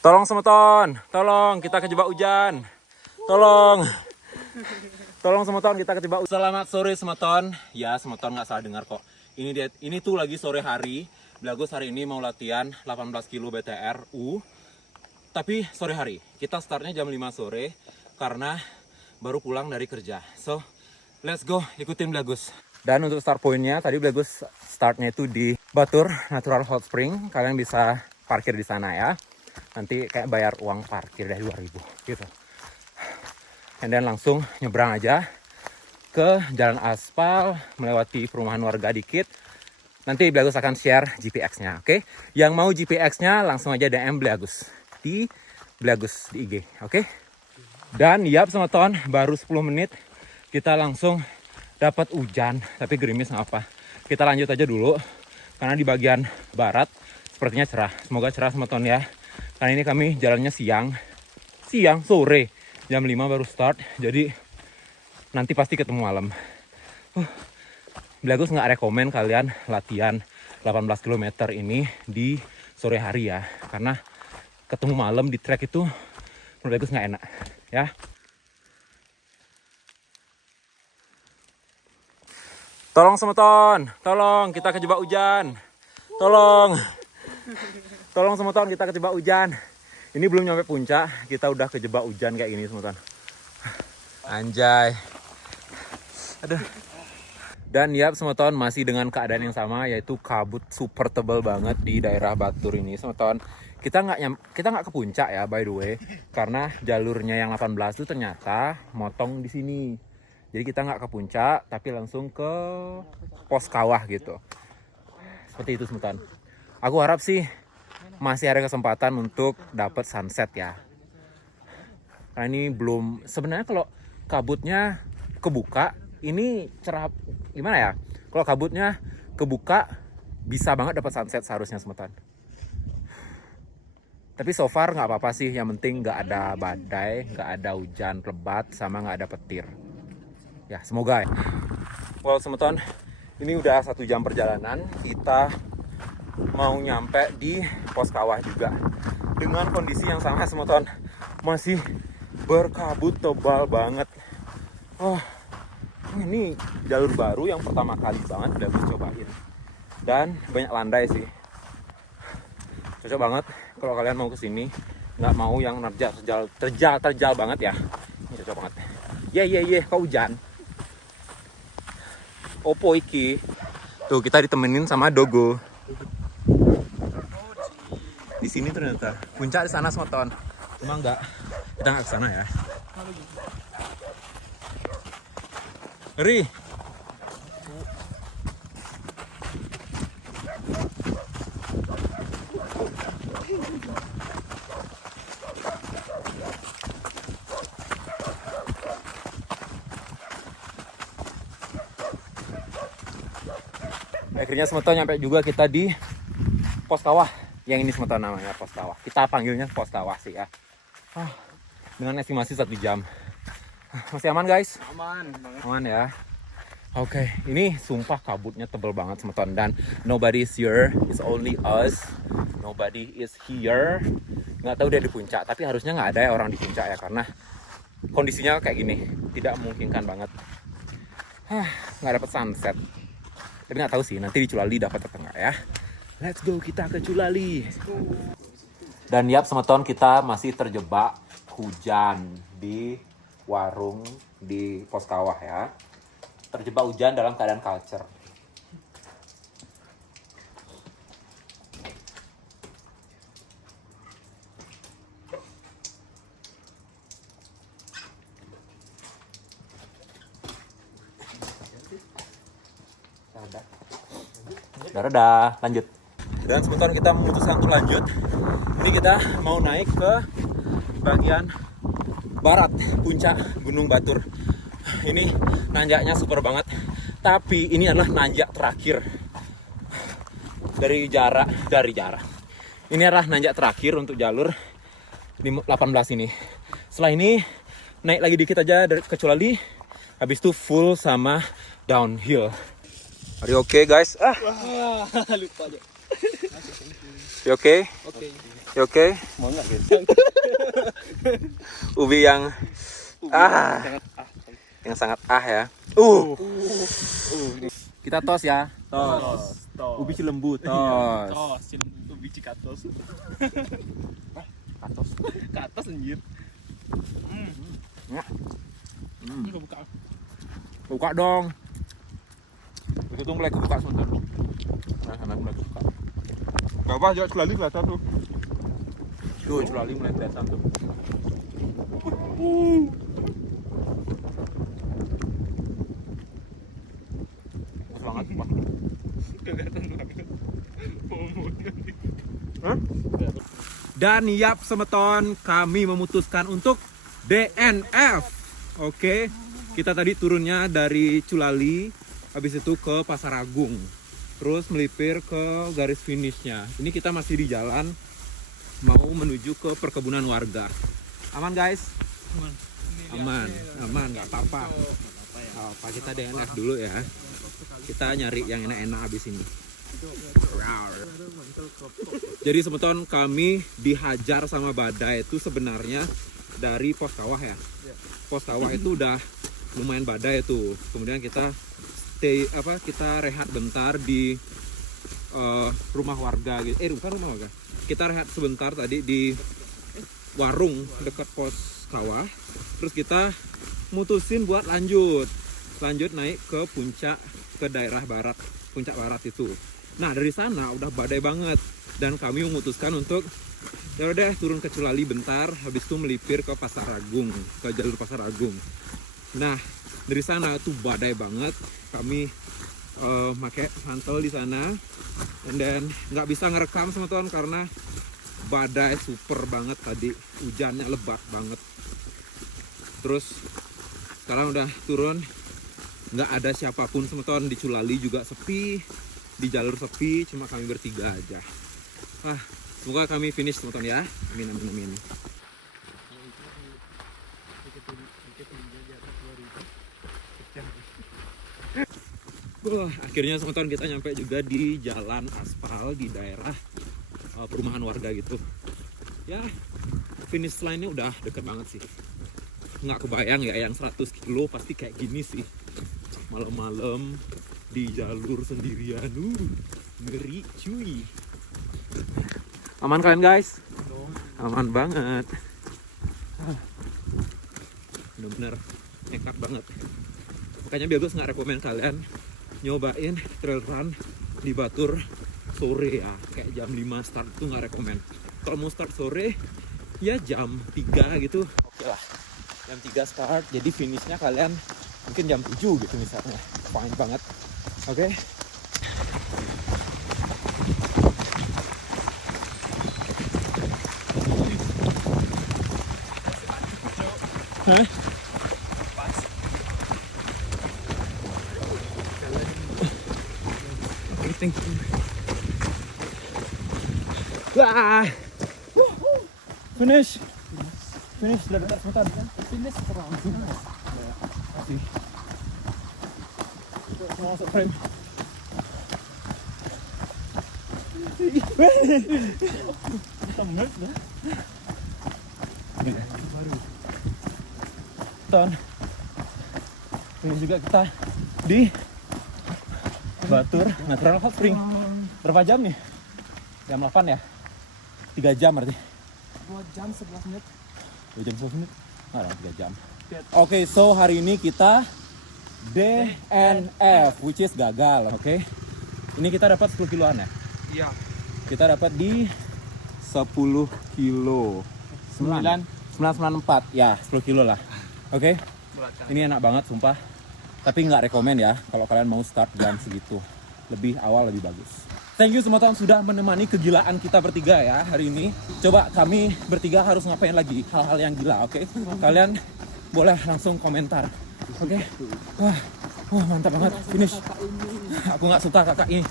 Tolong semeton, tolong kita kejebak hujan. Tolong. Tolong semeton kita kejebak hujan. Selamat sore semeton. Ya, semeton nggak salah dengar kok. Ini tuh lagi sore hari. Blagus hari ini mau latihan 18 kilo BTRU. Tapi sore hari. Kita startnya jam 5 sore karena baru pulang dari kerja. So, let's go, ikutin Blagus. Dan untuk start pointnya, tadi Blagus startnya itu di Batur Natural Hot Spring. Kalian bisa parkir di sana ya. Nanti kayak bayar uang parkir dari 2.000 gitu. And then langsung nyebrang aja ke jalan aspal, melewati perumahan warga dikit. Nanti Blagus akan share GPX-nya, oke? Yang mau GPX-nya langsung aja DM Blagus di Blagus di IG, oke? Dan yap semeton, baru 10 menit kita langsung dapat hujan, tapi gerimis nggak apa. Kita lanjut aja dulu, karena di bagian barat sepertinya cerah. Semoga cerah semeton ya. Karena ini kami jalannya sore, jam 5 baru start, jadi nanti pasti ketemu malam. Blagus nggak rekomen kalian latihan 18 km ini di sore hari ya, karena ketemu malam di trek itu menurut Blagus nggak enak ya. Tolong semeton, tolong kita kejebak hujan. Tolong semeton kita kejebak hujan. Ini belum nyampe puncak, kita udah kejebak hujan kayak gini semeton. Anjay. Aduh. Dan ya semeton masih dengan keadaan yang sama, yaitu kabut super tebal banget di daerah Batur ini semeton. Kita nggak ke puncak ya by the way, karena jalurnya yang 18 itu ternyata motong di sini. Jadi kita nggak ke puncak, tapi langsung ke pos kawah gitu. Seperti itu semeton. Aku harap sih masih ada kesempatan untuk dapat sunset ya. Karena ini belum, sebenarnya kalau kabutnya kebuka, ini cerah gimana ya? Kalau kabutnya kebuka, bisa banget dapat sunset seharusnya semeton. Tapi so far nggak apa-apa sih, yang penting nggak ada badai, nggak ada hujan lebat, sama nggak ada petir. Ya semoga ya. Well semeton, ini udah 1 jam perjalanan, kita mau nyampe di pos kawah juga dengan kondisi yang sama semeton, masih berkabut tebal banget. Ini jalur baru yang pertama kali banget udah gue cobain, dan banyak landai sih, cocok banget kalau kalian mau kesini, nggak mau yang terjal banget ya. Ini cocok banget. Kok hujan opo iki tuh, kita ditemenin sama Dogo. Di sini ternyata puncak di sana semeton, cuma kita nggak ke sana ya. Ngeri. Akhirnya semeton nyampe juga kita di pos kawah. Yang ini semeton namanya pos kawah. Kita panggilnya pos kawah sih ya. Dengan estimasi 1 jam. Masih aman guys? Aman ya. Oke, ini sumpah kabutnya tebel banget semeton, dan nobody is here, it's only us. Nobody is here. Nggak tahu dia di puncak, tapi harusnya nggak ada ya orang di puncak ya, karena kondisinya kayak gini, tidak memungkinkan banget. Nggak dapat sunset. Tapi nggak tahu sih, nanti di Culali dapat atau enggak ya. Let's go, kita ke Culali. Dan yap semeton, kita masih terjebak hujan di warung di pos kawah ya. Terjebak hujan dalam keadaan culture. Dadah, lanjut. Dan sebentar kita memutuskan untuk lanjut. Ini kita mau naik ke bagian barat puncak Gunung Batur. Ini nanjaknya super banget, tapi ini adalah nanjak terakhir dari jarak. Ini adalah nanjak terakhir untuk jalur 18 ini. Setelah ini naik lagi dikit aja ke Culali, habis itu full sama downhill. Are you okay guys? Lupa aja. You okay? Oke. You okay? Mau nggak guys? Ubi yang yang sangat ya. Kita tos ya. Tos. Ubi Cilembu tos. Tos, Cilembu biji katos. Katos. Katos anjir. Buka. Buka dong. Itu tuh mulai kebuka sebentar. Nah, sana mulai kebuka. Gak apa, jangan selalu kelihatan tuh. Tuh, curali mulai kelihatan tuh. Semangat, Pak. Kelihatan banget. Dan yap semeton, kami memutuskan untuk DNF. Oke, kita tadi turunnya dari Culali, habis itu ke Pasar Agung, terus melipir ke garis finishnya. Ini kita masih di jalan mau menuju ke perkebunan warga. Aman guys? Aman, nggak apa-apa. Apa kita DNF dulu ya. Kita nyari yang enak-enak habis ini. Jadi semeton kami dihajar sama badai itu sebenarnya dari pos kawah ya. Pos kawah itu udah lumayan badai itu. Kemudian kita kita rehat bentar di rumah warga gitu. Bukan rumah warga. Kita rehat sebentar tadi di warung dekat pos kawah. Terus kita mutusin buat lanjut naik ke puncak, ke daerah barat, puncak barat itu. Nah dari sana udah badai banget dan kami memutuskan untuk ya udah turun ke Culali bentar, habis itu melipir ke Pasar Agung, ke jalur Pasar Agung. Nah dari sana tuh badai banget, kami pakai mantel di sana, dan nggak bisa ngerekam sama teman karena badai super banget tadi, hujannya lebat banget. Terus sekarang udah turun, nggak ada siapapun semeton, di Culali juga sepi, di jalur sepi, cuma kami bertiga aja. Semoga kami finish teman-teman ya. Amin. Akhirnya teman-teman kita nyampe juga di jalan aspal di daerah perumahan warga gitu. Ya, finish line-nya udah deket banget sih. Nggak kebayang ya yang 100 kilo pasti kayak gini sih. Malam-malam di jalur sendirian, ngeri cuy. Aman kalian guys? Aman banget. Bener-bener nekat banget. Makanya Bagus nggak rekomen kalian nyobain trail run di Batur sore ya. Kayak jam 5 start tuh nggak rekomen. Kalau mau start sore ya jam 3 gitu. Oke lah. Jam 3 start, jadi finishnya kalian mungkin jam 7 gitu misalnya. Fine banget. Oke. Hah? Thank you. Wah. Finish. Sudah dekat sebentar. Finish terang. Masih. Masuk frame. Ton. Ini juga kita di Batur Natural Hot Spring. Berapa jam nih? Jam 8 ya? 3 jam berarti? 2 jam 11 menit. 2 jam 11 menit? Nggak dong, 3 jam. Oke, so hari ini kita DNF, which is gagal, oke? Ini kita dapat 10 kiloan ya? Iya. Kita dapat di 10 kilo. 994, ya 10 kilo lah. Oke? Ini enak banget, sumpah. Tapi nggak rekomen ya, kalau kalian mau start jam segitu. Lebih awal, lebih bagus. Thank you semua teman sudah menemani kegilaan kita bertiga ya hari ini. Coba kami bertiga harus ngapain lagi hal-hal yang gila, oke? Kalian boleh langsung komentar, oke? Wah, mantap banget, finish. Aku nggak suka kakak ini.